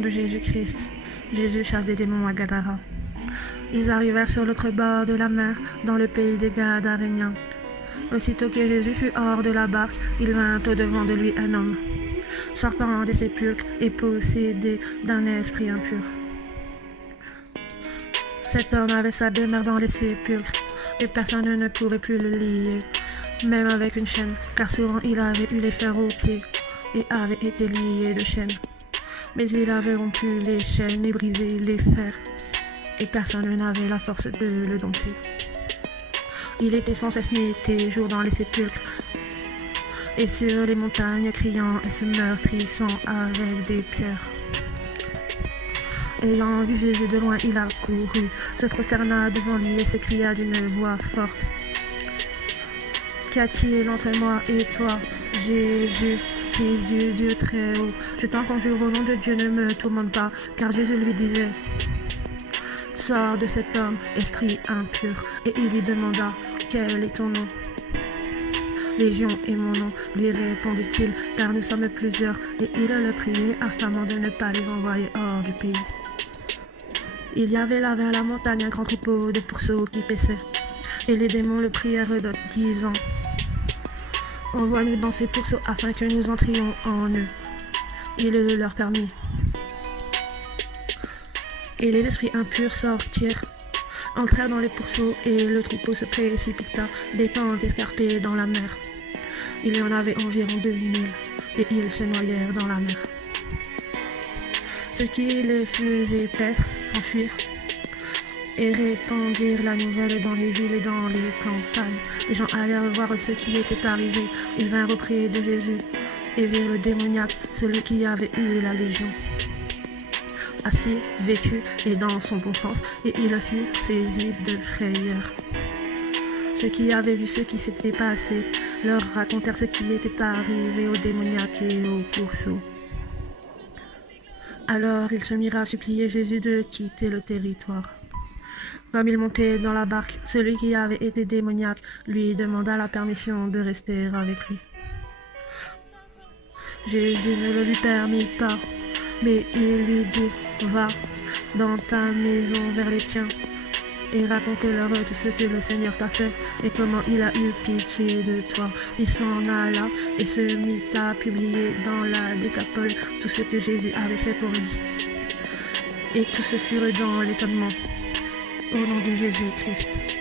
nom de Jésus-Christ, Jésus chasse des démons à Gadara. Ils arrivèrent sur l'autre bord de la mer, dans le pays des Gadaréniens. Aussitôt que Jésus fut hors de la barque, il vint au-devant de lui un homme, sortant des sépulcres et possédé d'un esprit impur. Cet homme avait sa demeure dans les sépulcres, et personne ne pouvait plus le lier, même avec une chaîne, car souvent il avait eu les fers aux pieds, et avait été lié de chaînes. Mais il avait rompu les chaînes et brisé les fers, et personne n'avait la force de le dompter. Il était sans cesse nuit et jour dans les sépulcres, et sur les montagnes criant et se meurtrissant avec des pierres. Ayant vu Jésus de loin, il accourut, se prosterna devant lui et s'écria d'une voix forte: Qu'y a-t-il entre moi et toi, Jésus, Fils du Dieu très haut? Je t'en conjure au nom de Dieu, ne me tourmente pas. Car Jésus lui disait: Sors de cet homme, esprit impur. Et il lui demanda: Quel est ton nom? Légion est mon nom, lui répondit-il, car nous sommes plusieurs. Et il le priait instamment de ne pas les envoyer hors du pays. Il y avait là vers la montagne un grand troupeau de pourceaux qui paissaient. Et les démons le prièrent disant: Envoie-nous dans ces pourceaux afin que nous entrions en eux. Il le leur permit. Et les esprits impurs sortirent, entrèrent dans les pourceaux, et le troupeau se précipita des pentes escarpées dans la mer. Il y en avait environ 2000, et ils se noyèrent dans la mer. Ceux qui les faisaient paître s'enfuirent et répandirent la nouvelle dans les villes et dans les campagnes. Les gens allèrent voir ce qui était arrivé. Ils vinrent auprès de Jésus et virent le démoniaque, celui qui avait eu la légion, assis, vêtu et dans son bon sens, et il fut saisi de frayeur. Ceux qui avaient vu ce qui s'était passé leur racontèrent ce qui était arrivé au démoniaque et au pourceau. Alors ils se mirent à supplier Jésus de quitter le territoire. Comme il montait dans la barque, celui qui avait été démoniaque lui demanda la permission de rester avec lui. Jésus ne le lui permit pas, mais il lui dit: Va dans ta maison vers les tiens et raconte-leur tout ce que le Seigneur t'a fait et comment il a eu pitié de toi. Il s'en alla et se mit à publier dans la Décapole tout ce que Jésus avait fait pour lui. Et tous se furent dans l'étonnement. Au nom de Jésus-Christ.